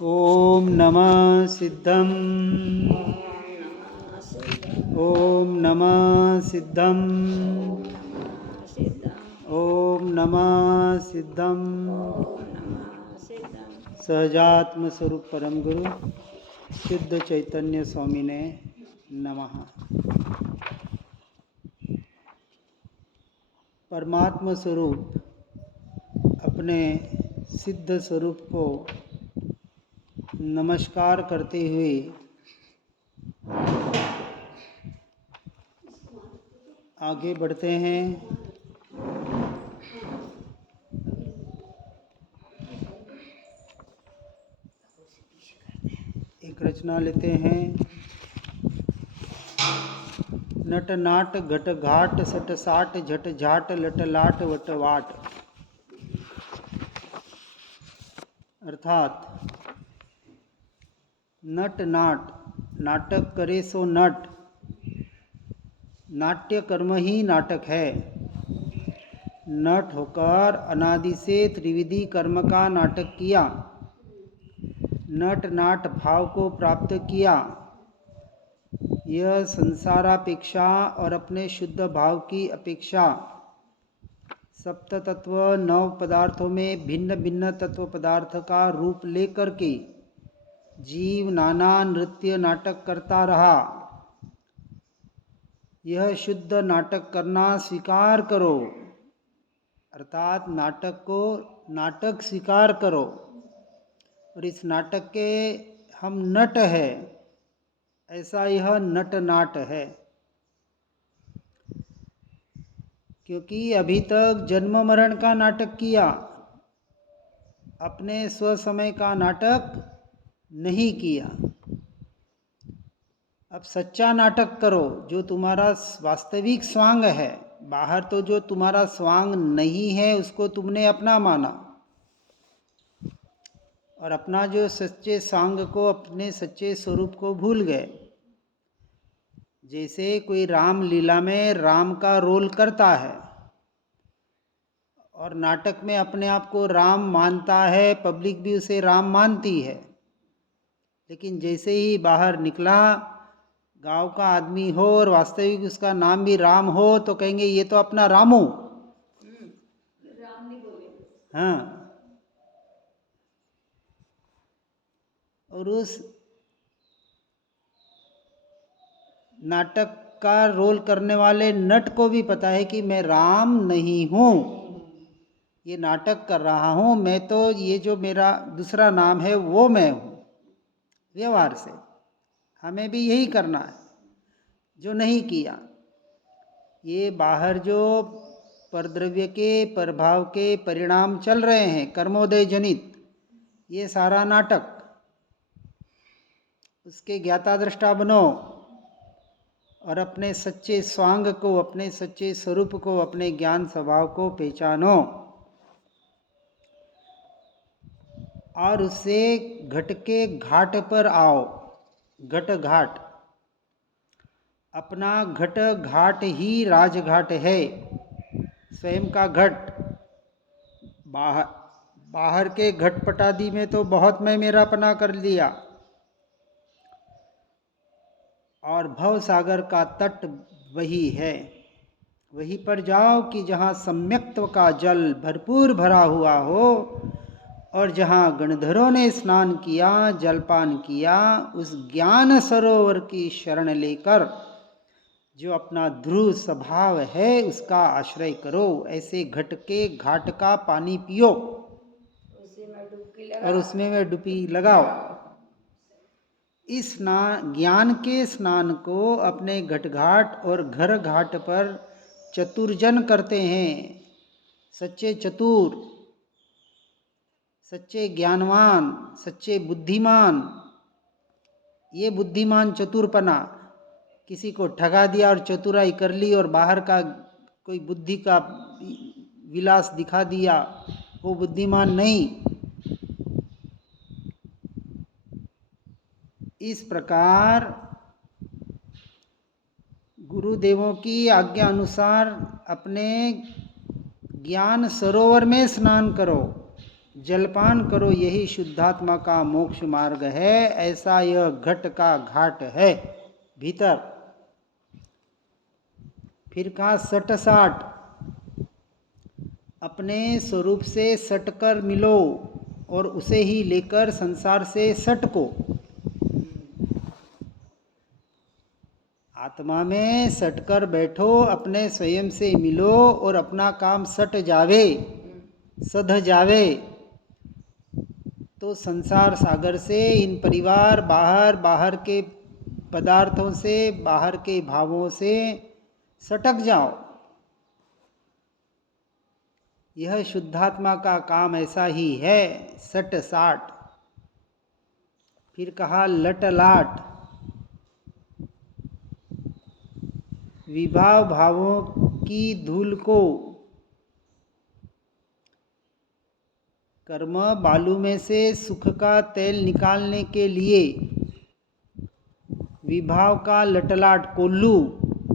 ओम नमः सिद्धम। ओम नमः सिद्धम। ओम नमः सिद्धम। सहजात्म स्वरूप परम गुरु शुद्ध चैतन्य स्वामी ने नमः। परमात्म स्वरूप अपने सिद्ध स्वरूप को नमस्कार करते हुए आगे बढ़ते हैं। एक रचना लेते हैं। नट नाट घट घाट सट साट झट झाट लट लाट वट वाट। अर्थात नट नाट, नाटक करे सो नट, नाट्य कर्म ही नाटक है। नट होकर अनादि से त्रिविधि कर्म का नाटक किया, नट नाट भाव को प्राप्त किया। यह संसारापेक्षा और अपने शुद्ध भाव की अपेक्षा सप्त तत्व नव पदार्थों में भिन्न भिन्न तत्व पदार्थ का रूप लेकर के जीव नाना नृत्य नाटक करता रहा। यह शुद्ध नाटक करना स्वीकार करो, अर्थात नाटक को नाटक स्वीकार करो। और इस नाटक के हम नट है, ऐसा यह नट नाट है। क्योंकि अभी तक जन्म मरण का नाटक किया, अपने स्वसमय का नाटक नहीं किया। अब सच्चा नाटक करो, जो तुम्हारा वास्तविक स्वांग है। बाहर तो जो तुम्हारा स्वांग नहीं है उसको तुमने अपना माना, और अपना जो सच्चे सांग को, अपने सच्चे स्वरूप को भूल गए। जैसे कोई राम लीला में राम का रोल करता है और नाटक में अपने आप को राम मानता है, पब्लिक भी उसे राम मानती है। लेकिन जैसे ही बाहर निकला, गांव का आदमी हो और वास्तविक उसका नाम भी राम हो, तो कहेंगे ये तो अपना रामू। हाँ, और उस नाटक का रोल करने वाले नट को भी पता है कि मैं राम नहीं हूँ, ये नाटक कर रहा हूँ। मैं तो ये जो मेरा दूसरा नाम है वो मैं हूँ। व्यवहार से हमें भी यही करना है, जो नहीं किया। ये बाहर जो परद्रव्य के प्रभाव के परिणाम चल रहे हैं, कर्मोदय जनित, ये सारा नाटक, उसके ज्ञाता दृष्टा बनो और अपने सच्चे स्वांग को, अपने सच्चे स्वरूप को, अपने ज्ञान स्वभाव को पहचानो और उससे घट के घाट पर आओ। घट घाट, अपना घट घाट ही राजघाट है। स्वयं का घट, बाहर के घटपटादी में तो बहुत मैं मेरापना कर लिया, और भव सागर का तट वही है। वहीं पर जाओ कि जहाँ सम्यक्त्व का जल भरपूर भरा हुआ हो, और जहाँ गणधरों ने स्नान किया, जलपान किया, उस ज्ञान सरोवर की शरण लेकर जो अपना ध्रुव स्वभाव है उसका आश्रय करो। ऐसे घट के घाट का पानी पियो और उसमें में डुबकी लगाओ। इस ज्ञान के स्नान को अपने घट घाट और घर घाट पर चतुर्जन करते हैं। सच्चे चतुर, सच्चे ज्ञानवान, सच्चे बुद्धिमान। ये बुद्धिमान चतुरपना, किसी को ठगा दिया और चतुराई कर ली और बाहर का कोई बुद्धि का विलास दिखा दिया, वो बुद्धिमान नहीं। इस प्रकार गुरुदेवों की आज्ञा अनुसार अपने ज्ञान सरोवर में स्नान करो, जलपान करो यही शुद्धात्मा का मोक्ष मार्ग है, ऐसा यह घट का घाट है भीतर। फिर कहा सट साट, अपने स्वरूप से सटकर मिलो और उसे ही लेकर संसार से सटको। आत्मा में सटकर बैठो, अपने स्वयं से मिलो और अपना काम सट जावे, सध जावे, तो संसार सागर से, इन परिवार, बाहर के पदार्थों से, बाहर के भावों से सटक जाओ। यह शुद्धात्मा का काम ऐसा ही है, सट साट। फिर कहा लट लाट, विभाव भावों की धूल को, कर्म बालू में से सुख का तेल निकालने के लिए विभाव का लटलाट कोल्लू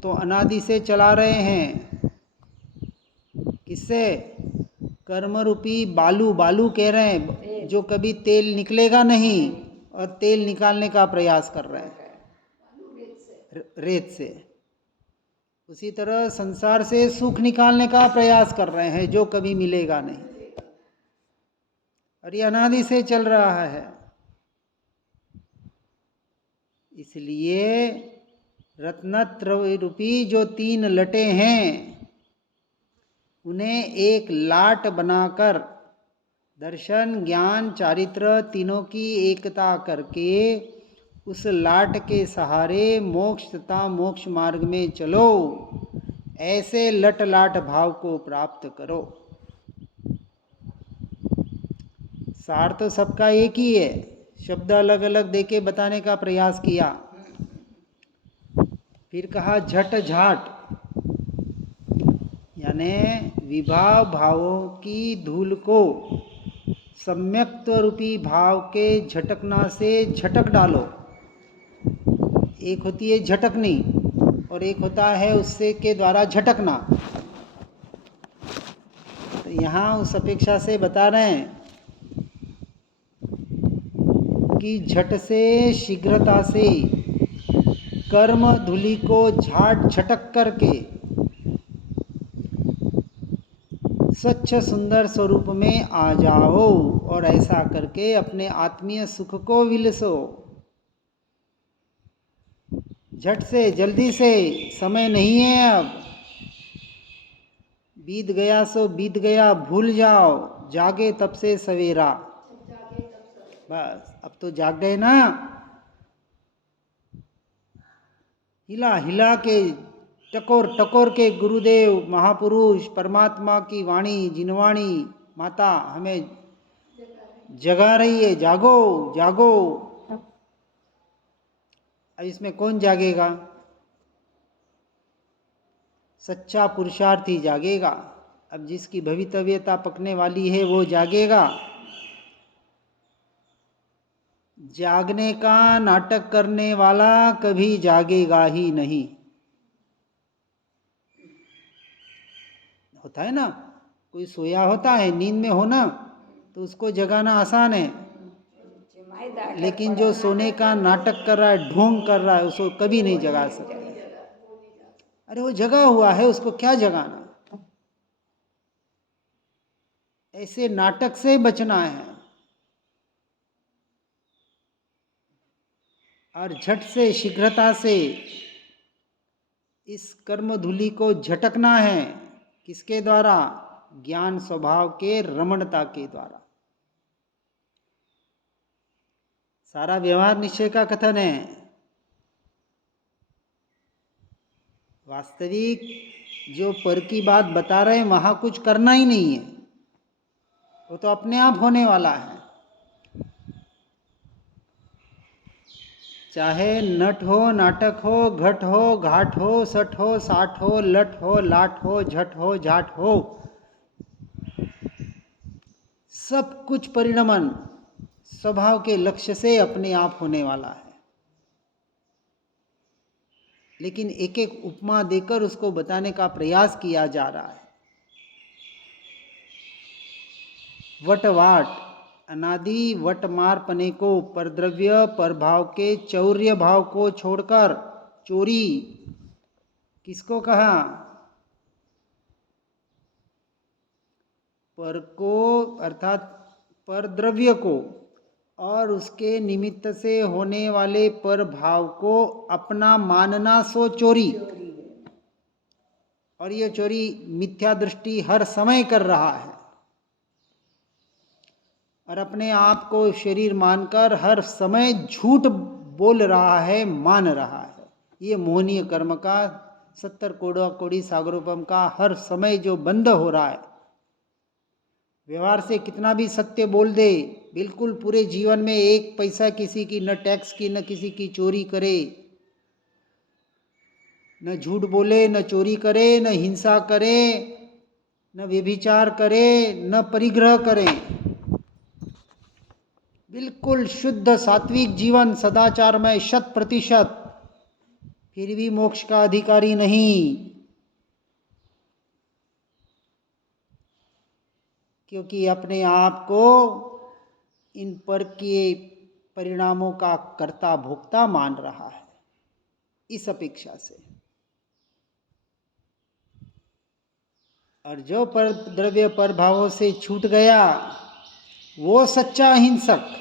तो अनादि से चला रहे हैं। किससे? कर्म रूपी बालू, बालू कह रहे हैं जो कभी तेल निकलेगा नहीं, और तेल निकालने का प्रयास कर रहे हैं रेत से। उसी तरह संसार से सुख निकालने का प्रयास कर रहे हैं जो कभी मिलेगा नहीं, और ये अनादि से चल रहा है। इसलिए रत्नत्रय रूपी जो 3 लटे हैं, उन्हें एक लाट बनाकर दर्शन, ज्ञान, चारित्र तीनों की एकता करके उस लाट के सहारे मोक्ष तथा मोक्ष मार्ग में चलो। ऐसे लट लाट भाव को प्राप्त करो। सार तो सबका एक ही है, शब्द अलग अलग देके बताने का प्रयास किया। फिर कहा झट झाट, यानी विभाव भावों की धूल को सम्यक्त्व रूपी भाव के झटकना से झटक डालो। एक होती है झटकनी और एक होता है उससे के द्वारा झटकना। तो यहाँ उस अपेक्षा से बता रहे हैं कि झट से, शीघ्रता से कर्म धूलि को झाट झटक करके स्वच्छ सुंदर स्वरूप में आ जाओ, और ऐसा करके अपने आत्मीय सुख को विलसो। झट से, जल्दी से, समय नहीं है अब। बीत गया सो बीत गया, भूल जाओ, जागे तब से सवेरा। बस अब तो जाग गए ना। हिला हिला के, टकोर टकोर के गुरुदेव महापुरुष परमात्मा की वाणी, जिनवाणी माता हमें जगा रही है, जागो जागो। अब इसमें कौन जागेगा? सच्चा पुरुषार्थी जागेगा। अब जिसकी भवितव्यता पकने वाली है वो जागेगा। जागने का नाटक करने वाला कभी जागेगा ही नहीं। होता है ना, कोई सोया होता है, नींद में हो ना, तो उसको जगाना आसान है, लेकिन जो सोने का नाटक कर रहा है, ढोंग कर रहा है, उसको कभी नहीं जगा सकते। अरे वो जगा हुआ है, उसको क्या जगाना? ऐसे नाटक से बचना है और झट से, शीघ्रता से इस कर्म धूलि को झटकना है। किसके द्वारा? ज्ञान स्वभाव के रमणता के द्वारा। सारा व्यवहार निश्चय का कथन है। वास्तविक जो पर की बात बता रहे हैं वहां कुछ करना ही नहीं है, वो तो अपने आप होने वाला है। चाहे नट हो, नाटक हो, घट हो, घाट हो, सठ हो, साठ हो, लट हो, लाट हो, झट हो, झाट हो, सब कुछ परिणमन स्वभाव के लक्ष्य से अपने आप होने वाला है। लेकिन एक एक उपमा देकर उसको बताने का प्रयास किया जा रहा है। वटवाट, अनादि वटमारपने को, परद्रव्य परभाव के चौर्य भाव को छोड़कर, चोरी किसको कहा? पर को अर्थात परद्रव्य को और उसके निमित्त से होने वाले पर भाव को अपना मानना, सो चोरी। और ये चोरी मिथ्या दृष्टि हर समय कर रहा है और अपने आप को शरीर मानकर हर समय झूठ बोल रहा है, मान रहा है। ये मोहनीय कर्म का 70 कोड़ी सागरोपम का हर समय जो बंद हो रहा है। व्यवहार से कितना भी सत्य बोल दे, बिल्कुल पूरे जीवन में एक पैसा किसी की न टैक्स की, न किसी की चोरी करे, न झूठ बोले, न चोरी करे, न हिंसा करे, न व्यभिचार करे, न परिग्रह करे, बिल्कुल शुद्ध सात्विक जीवन, सदाचार में 100%, फिर भी मोक्ष का अधिकारी नहीं। क्योंकि अपने आप को इन पर के परिणामों का कर्ता भोक्ता मान रहा है, इस अपेक्षा से। और जो पर द्रव्य पर भावों से छूट गया वो सच्चा अहिंसक।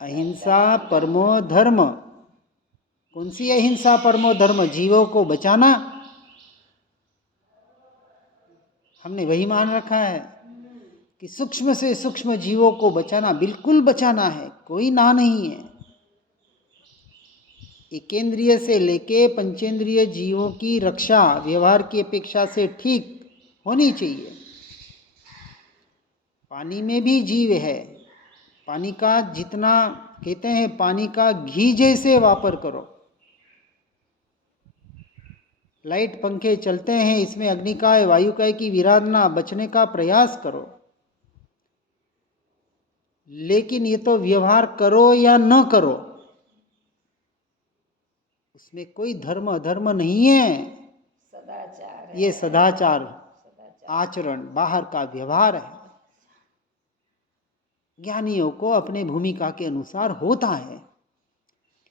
अहिंसा परमो धर्म। कौन सी अहिंसा परमो धर्म? जीवों को बचाना। हमने वही मान रखा है कि सूक्ष्म से सूक्ष्म जीवों को बचाना, बिल्कुल बचाना है, कोई ना नहीं है। एकेंद्रिय से लेके पंचेंद्रिय जीवों की रक्षा व्यवहार की अपेक्षा से ठीक होनी चाहिए। पानी में भी जीव है, पानी का जितना कहते हैं पानी का घी जैसे वापर करो। लाइट पंखे चलते हैं, इसमें अग्निकाय वायुकाय की विराधना, बचने का प्रयास करो। लेकिन ये तो व्यवहार करो या न करो, उसमें कोई धर्म अधर्म नहीं है। सदाचार ये सदाचार आचरण बाहर का व्यवहार है। ज्ञानियों को अपने भूमिका के अनुसार होता है,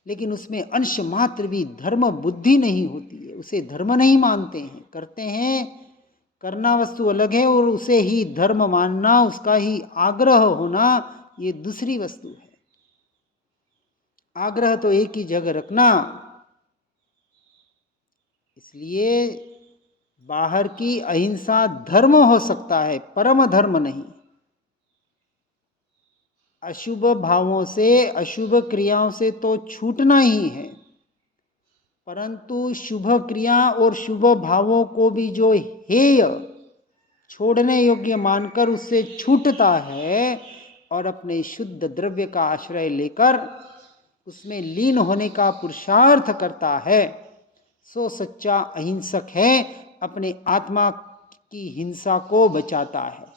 लेकिन उसमें अंश मात्र भी धर्म बुद्धि नहीं होती है, उसे धर्म नहीं मानते हैं। करते हैं, करना वस्तु अलग है, और उसे ही धर्म मानना, उसका ही आग्रह होना, ये दूसरी वस्तु है। आग्रह तो एक ही जगह रखना। इसलिए बाहर की अहिंसा धर्म हो सकता है, परम धर्म नहीं। अशुभ भावों से, अशुभ क्रियाओं से तो छूटना ही है, परंतु शुभ क्रिया और शुभ भावों को भी जो हेय छोड़ने योग्य मानकर उससे छूटता है और अपने शुद्ध द्रव्य का आश्रय लेकर उसमें लीन होने का पुरुषार्थ करता है, सो सच्चा अहिंसक है, अपने आत्मा की हिंसा को बचाता है।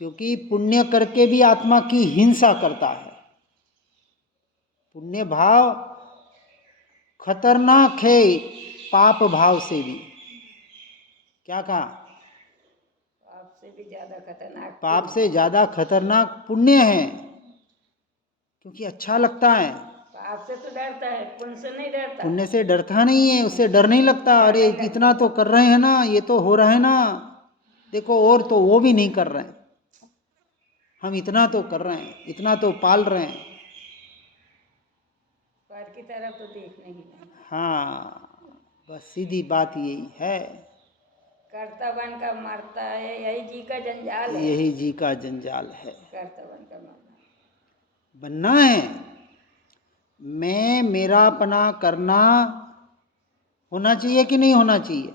क्योंकि पुण्य करके भी आत्मा की हिंसा करता है। पुण्य भाव खतरनाक है पाप भाव से भी। क्या कहा? पाप से भी ज्यादा खतरनाक, पाप से ज्यादा खतरनाक पुण्य है, क्योंकि अच्छा लगता है। पाप से तो डरता है, पुण्य से नहीं डरता। पुण्य से डरता नहीं है, उससे डर नहीं लगता। अरे इतना तो कर रहे हैं ना, ये तो हो रहा है ना, देखो और तो वो भी नहीं कर रहे हैं, हम इतना तो कर रहे हैं, इतना तो पाल रहे हैं, पर की तरफ तो देखना ही नहीं। हाँ, बस सीधी बात यही है। कर्ता बन का मरता है, यही जी का जंजाल है। यही जी का जंजाल है। कर्ता बन का मरना, बनना है। मैं मेरापना करना होना चाहिए कि नहीं होना चाहिए?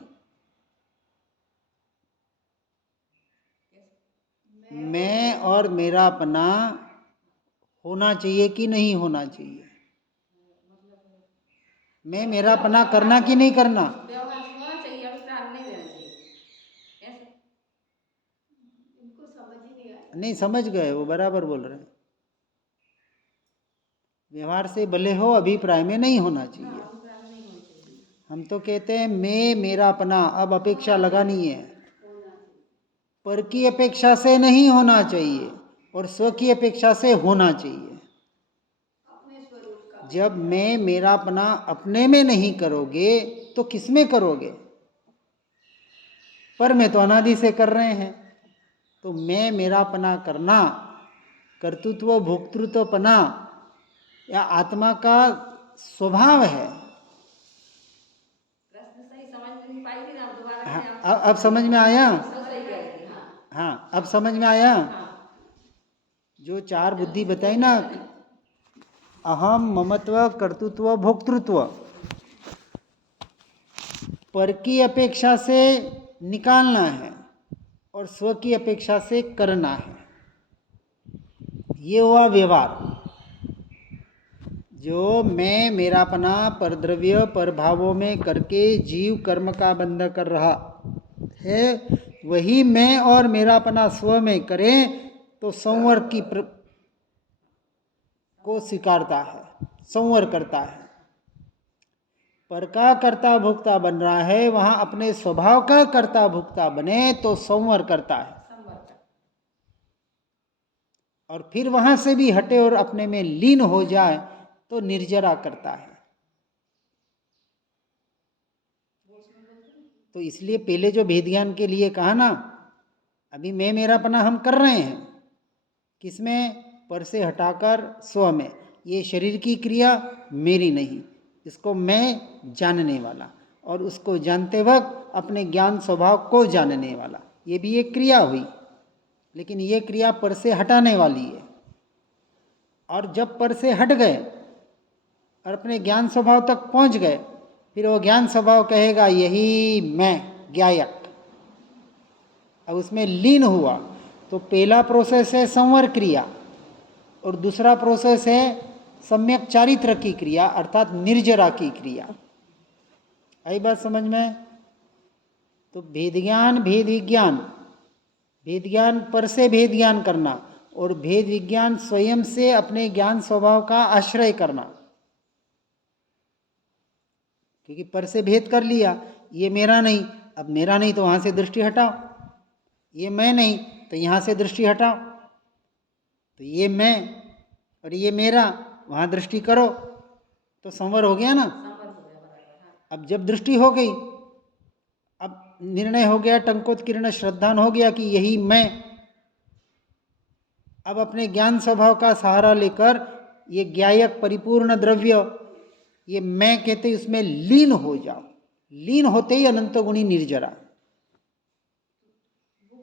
मैं और मेरापना होना चाहिए कि नहीं होना चाहिए? मैं मेरापना करना कि नहीं करना? नहीं, समझ गए, वो बराबर बोल रहे हैं। व्यवहार से भले हो, अभिप्राय में नहीं होना चाहिए। हम तो कहते हैं मैं मेरापना, अब अपेक्षा लगानी है। पर की अपेक्षा से नहीं होना चाहिए और स्व की अपेक्षा से होना चाहिए। जब मैं मेरापना अपने में नहीं करोगे तो किस में करोगे? पर में तो अनादि से कर रहे हैं। तो मैं मेरापना करना, कर्तृत्व भोक्तृत्वपना या आत्मा का स्वभाव है। प्रश्न सही समझ में नहीं पाई थी ना, दोबारा हाँ, से आप अब समझ में आया? सही कह रही हैं। हाँ हाँ, अब समझ में आया? हाँ जो चार बुद्धि बताई ना, अहम, ममत्व, कर्तृत्व, भोक्तृत्व, पर की अपेक्षा से निकालना है और स्व की अपेक्षा से करना है। ये हुआ व्यवहार। जो मैं मेरापना परद्रव्य पर भावों में करके जीव कर्म का बंध कर रहा है, वही मैं और मेरापना स्व में करें तो संवर को स्वीकारता है, संवर करता है। पर का कर्ता भोक्ता बन रहा है, वहां अपने स्वभाव का कर्ता भोक्ता बने तो संवर करता है, और फिर वहां से भी हटे और अपने में लीन हो जाए तो निर्जरा करता है। तो इसलिए पहले जो भेद ज्ञान के लिए कहा ना, अभी मैं मेरापना हम कर रहे हैं किसमें? पर से हटाकर स्व में। ये शरीर की क्रिया मेरी नहीं, इसको मैं जानने वाला, और उसको जानते वक्त अपने ज्ञान स्वभाव को जानने वाला, ये भी एक क्रिया हुई। लेकिन ये क्रिया पर से हटाने वाली है। और जब पर से हट गए और अपने ज्ञान स्वभाव तक पहुंच गए, फिर वो ज्ञान स्वभाव कहेगा यही मैं ज्ञायक। अब उसमें लीन हुआ तो पहला प्रोसेस है संवर क्रिया और दूसरा प्रोसेस है सम्यक चारित्र की क्रिया अर्थात निर्जरा की क्रिया। आई बात समझ में? तो भेद ज्ञान, भेद विज्ञान, भेद ज्ञान पर से भेद ज्ञान करना और भेद विज्ञान स्वयं से अपने ज्ञान स्वभाव का आश्रय करना। क्योंकि पर से भेद कर लिया, ये मेरा नहीं, अब मेरा नहीं तो वहां से दृष्टि हटाओ, ये मैं नहीं तो यहां से दृष्टि हटाओ, तो ये मैं और ये मेरा, वहां दृष्टि करो तो संवर हो गया ना। अब जब दृष्टि हो गई, अब निर्णय हो गया, टंकोत्कीर्ण श्रद्धान हो गया कि यही मैं। अब अपने ज्ञान स्वभाव का सहारा लेकर ये ज्ञायक परिपूर्ण द्रव्य, ये मैं कहते उसमें लीन हो जाओ। लीन होते ही अनंत गुणी निर्जरा।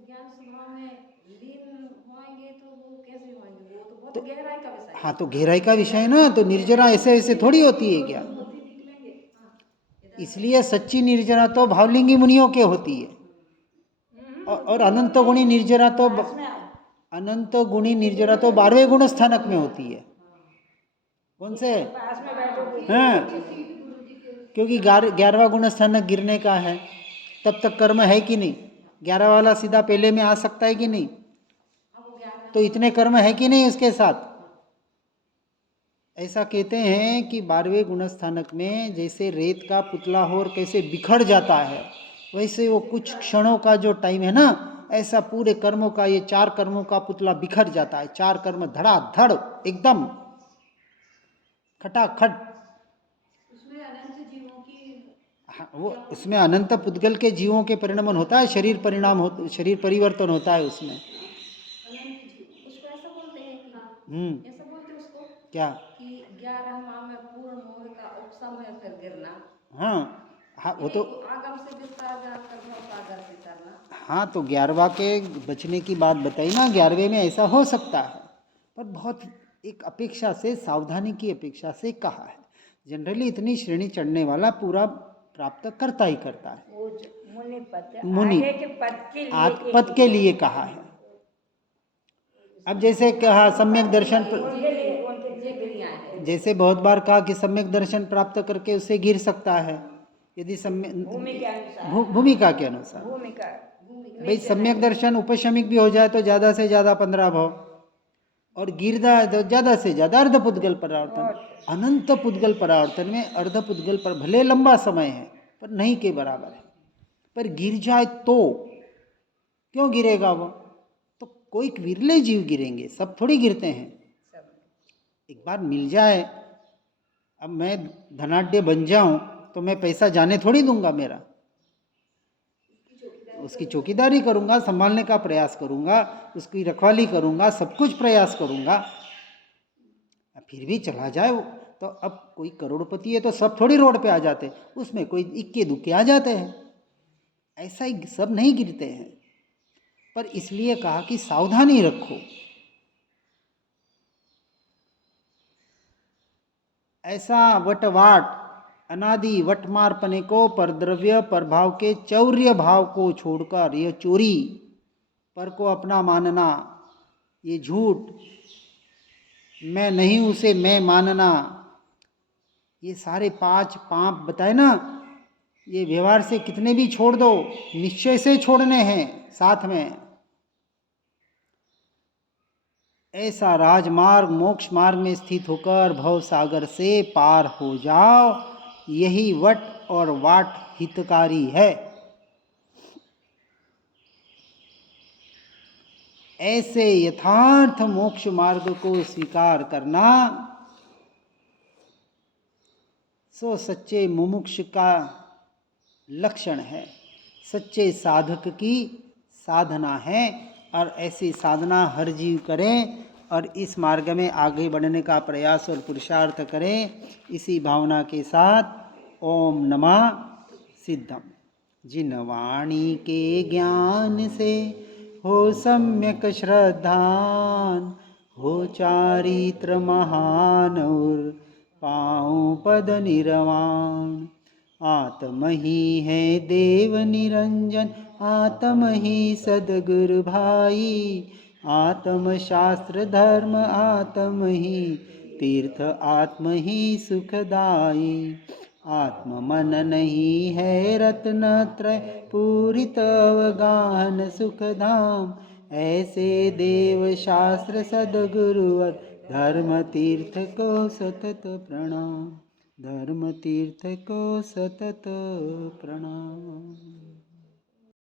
ज्ञान स्वभाव में लीन होंगे तो वो कैसे होंगे? वो तो बहुत गहराई का विषय है। हाँ, तो गहराई का विषय है ना, तो निर्जरा ऐसे ऐसे थोड़ी होती है क्या? इसलिए सच्ची निर्जरा तो भावलिंगी मुनियों के होती है, और अनंत गुणी निर्जरा तो अनंत गुणी निर्जरा तो 12वें गुण स्थानक में होती है। कौन से? हाँ, क्योंकि 11वां गुण स्थानक गिरने का है, तब तक कर्म है कि नहीं? 11 वाला सीधा पहले में आ सकता है कि नहीं? तो इतने कर्म है कि नहीं उसके साथ? ऐसा कहते हैं कि 12वें गुण स्थानक में जैसे रेत का पुतला हो और कैसे बिखर जाता है, वैसे वो कुछ क्षणों का जो टाइम है ना, ऐसा पूरे कर्मों का, ये 4 कर्मों का पुतला बिखर जाता है। 4 कर्म धड़ाधड़ एकदम खटाखट। हाँ, वो उसमें अनंत पुद्गल के जीवों के परिणमन होता है, शरीर परिणाम हो, शरीर परिवर्तन होता है उसमें। उसको ऐसा बोलते हैं कि ऐसा बोलते हैं उसको क्या? कि 11 माह में पूर्ण मोह का उपसमय कर गिरना। हाँ हाँ, वो तो आगम से विस्तार जानकर भाव सागर से तरना। हाँ, तो 11वां के बचने की बात बताई ना, 11वें में ऐसा हो सकता है, पर बहुत एक अपेक्षा से, सावधानी की अपेक्षा से कहा है। जनरली इतनी श्रेणी चढ़ने वाला पूरा प्राप्त करता ही करता है। मुनि पद, मुनि आगे के पद के लिए, पद के लिए कहा है। अब जैसे कहा सम्यक दर्शन, जैसे बहुत बार कहा कि सम्यक दर्शन प्राप्त करके उससे गिर सकता है, यदि भूमिका के अनुसार। भाई सम्यक दर्शन उपशमिक भी हो जाए तो ज़्यादा से ज़्यादा 15 भाव, और गिरदा तो ज़्यादा से ज़्यादा अर्ध पुद्गल परावर्तन। अनंत पुद्गल परावर्तन में अर्ध पुद्गल पर भले लंबा समय है पर नहीं के बराबर है, पर गिर जाए तो क्यों गिरेगा वो? तो कोई विरले जीव गिरेंगे, सब थोड़ी गिरते हैं। सब एक बार मिल जाए, अब मैं धनाढ्य बन जाऊं तो मैं पैसा जाने थोड़ी दूंगा मेरा, उसकी चौकीदारी करूंगा, संभालने का प्रयास करूंगा, उसकी रखवाली करूंगा, सब कुछ प्रयास करूंगा। फिर भी चला जाए वो, तो अब कोई करोड़पति है तो सब थोड़ी रोड पे आ जाते, उसमें कोई इक्के दुक्के आ जाते हैं। ऐसा ही सब नहीं गिरते हैं, पर इसलिए कहा कि सावधानी रखो। ऐसा वटवाट अनादि वटमारपने को, पर द्रव्य प्रभाव के चौर्य भाव को छोड़कर, यह चोरी, पर को अपना मानना, ये झूठ, मैं नहीं उसे मैं मानना, ये सारे 5 पाप बताए ना, ये व्यवहार से कितने भी छोड़ दो, निश्चय से छोड़ने हैं साथ में। ऐसा राजमार्ग मोक्ष मार्ग में स्थित होकर भव सागर से पार हो जाओ, यही वट और वाट हितकारी है। ऐसे यथार्थ मोक्ष मार्ग को स्वीकार करना, सो सच्चे मुमुक्ष का लक्षण है, सच्चे साधक की साधना है। और ऐसी साधना हर जीव करें और इस मार्ग में आगे बढ़ने का प्रयास और पुरुषार्थ करें। इसी भावना के साथ ओम नमः सिद्धम। जिन वाणी के ज्ञान से हो सम्यक श्रद्धान, हो चारित्र महान और पाऊँ पद निर्वाण। आत्म ही है देव निरंजन, आत्म ही सदगुरु भाई, आत्म शास्त्र धर्म आत्म ही तीर्थ, आत्म ही सुखदाई। आत्म मन नहीं है रत्नत्रय पूरित अवगाहन सुखधाम, ऐसे देव शास्त्र सदगुरु धर्म तीर्थ को सतत प्रणाम, धर्म तीर्थ को सतत प्रणाम।